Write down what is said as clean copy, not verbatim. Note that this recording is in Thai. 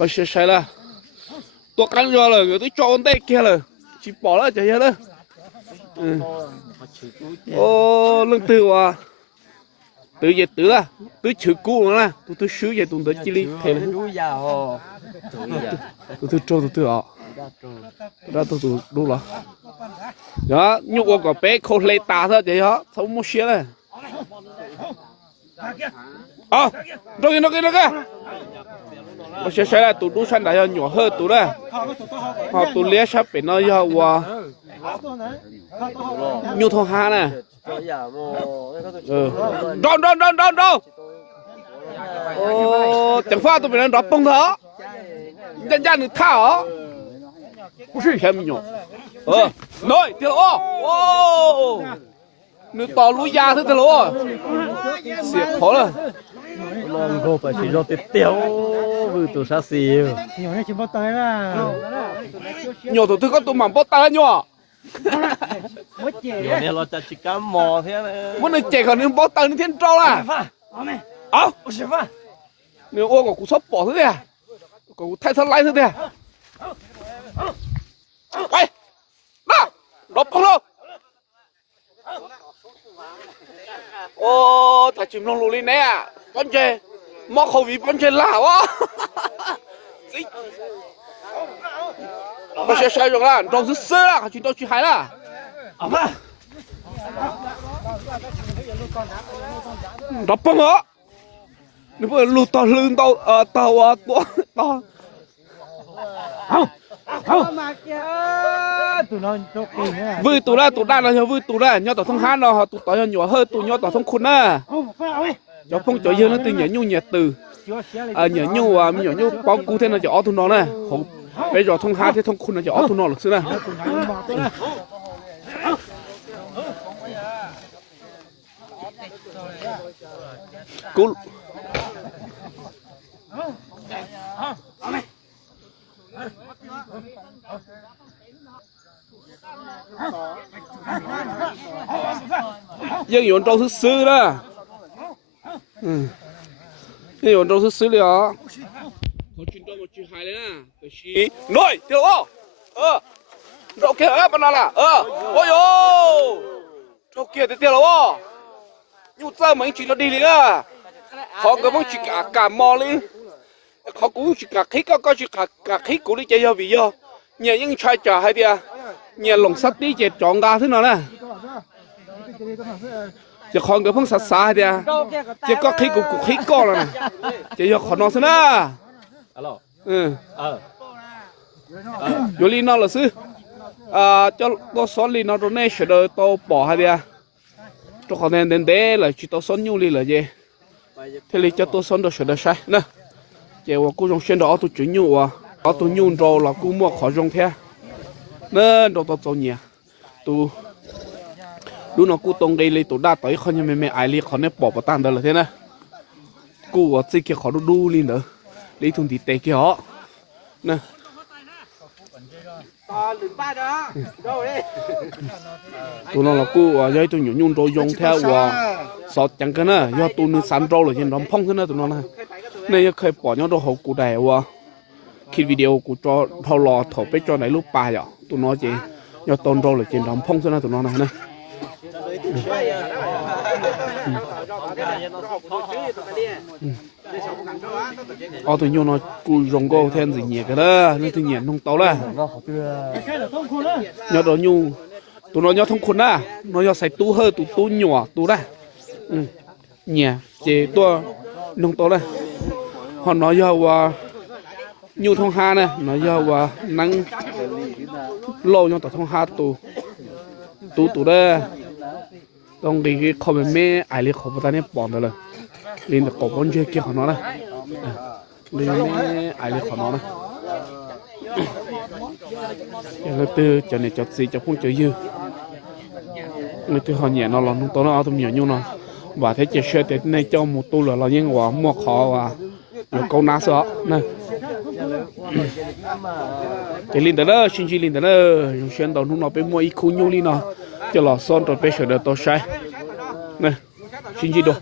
不是谁了，多干热了，有的招人带开了，去饱了这些了。哦，能对哇，对也对了，对吃苦了，都收也懂得这里开了。都招都对啊，那都录了。呀，你我个背口来打他这下，他没写了。啊，那个。我写下来都穿的要鸟喝都了，好都连下边那要我牛头哈呢，装，哦，电话都被人抓崩他，人家能他哦，不是什么牛，来对了哦，你道路压他的了，写好了。Long cô phải chỉ cho tiếp tiêu vừa tụ sát xìu. Nhỏ này chỉ bắt tay là. Nhỏ tụi tôi có tụi mắm bắt tay nhỏ. Nhỏ này lo chặt chỉ cám mò thế này. Muốn này chạy còn nên bắt tay nên thiên trâu là. Áo. Nếu ô có cú sắp bỏ thế à? Có cú thay thân lại thế à? Quay. Nào. Đọc không đâu. Ô, thằng chìm lông lù lên nè à. Con chê, mò khẩu vị con chê lạ quá. Nó sẽ sai rồi là, trong sức sơ là, chúng tôi chỉ hái là. Đọc bông hả? Nếu bây giờ lụt tàu lưng tàu to. Vui tụ ra, tụ đa là vui tụ ra, nhau tàu thông hát nó, tụ tàu nhỏ hơn, tụ nhau tàu thông khôn á. Cho phong cho dương nó từ nhỏ nhu nhẹ từ nhỏ nhu bao cú thế là cho thu nó nè bây giờ thông hai thế thông khôn là cho thu nó được xưa nè cú dương yến trâu thứ sư đóนี่อยู่ตรงซื้อเลยเหรอเขาชินตัวมาชิหายเลยนะแต่ชีน้อยเดี๋ยวโอเคปนล่ะโอ้ยโอเคเดี๋ยวอยู่เจ้าเหมือนชิเราดีเลยนะเขาก็ต้องชิกามอเลยเขากูชิกาคิกก็ชิกาคิกูนี่จะยาววิโยเนี่ยยังใช้จ่าให้เดียเนี่ยหลงสัตว์นี่จะจองกาที่นั่นแหละจะคอนกับพวกสัตว์สาเดียจะก็ขี้กูขี้ก้อนแล้วนะจะยกขอนอนซะนะอยู่ลีนอนหรือซื้อจะตัวซ้อนลีนอนตัวนี้เฉยๆตัวป่อให้เดียตัวขอนเด่นๆเลยจีตัวซ้อนยูลีเลยเจที่ลีจะตัวซ้อนตัวเฉยๆใช่นะเจ้าว่ากูจงเช่นตัวเอาตัวจุนยูว่ะเอาตัวยูนโตแล้วกูมั่วขอจงเท่เนี่ยตัวโตเนี่ยตัวดูน้องกูตรงเลยตัวด้าต่อยเขายังไม่ไอรีเขาเนี่ยปอบประตันเดินเลยเท่นะกูว่าสิเกี่ยวขอดูลีเนอะลีทุนตีเตะเกี่ยวนะตัวน้องกูว่าย้ายตัวหนุ่มโตยงแถวว่าสอดจังกันนะย้อนตัวนึง3โตเลยเห็นร้องพ่องขึ้นนะตัวน้องนะเนี่ยยังเคยปอดย้อนตัวเขากูได้ว่าคิดวิดีโอกูจอเท่ารอถอดไปจอไหนลูกปลาอ่ะตัวน้องเจย้อนต้นโตเลยเห็นร้องพ่องขึ้นนะตัวน้องนะตัวยูnó cùi rong go thêm gì nhẹ cái đó nó tự nhiên không tao là nhớ đó nhu tụi nó nhớ thông khôn á nó nhớ xài tu hơi tu nhỏ tu đó nhẹ chế tua nông tao là họ nói giờว่าnhu thông ha này nói giờว่าnăng lâu nhau tao thông ha tu đóต้องดีเขาเป็นแม่ไอเลี้ยเขาประทานเนี่ยปอนเลยเรียนแต่กบวันเชื่อเกี่ยวของน้องนะเรียนแม่ไอเลี้ยของน้องนะอย่างนั้นตื่นจะเนี่ยจะสีจะพุ่งจะยืดนี่ตื่นหอนแย่นอนหลับตัวน้องเอาตัวเหนียวยุ่งนอนว่าถ้าจะเชื่อแต่ในเจ้าหมูตัวเรายังว่ามั่วคอว่าอยู่เกาหน้าเสือนะจะลินแต่เด้อชินลินแต่เด้ออยู่เชียนตอนนู้นเราไปมั่วอีคุ้นยุ่งลินเนาะจะหล่อซ้อนตัวไปเฉยๆตัวใช้เนี่ยชินจีดู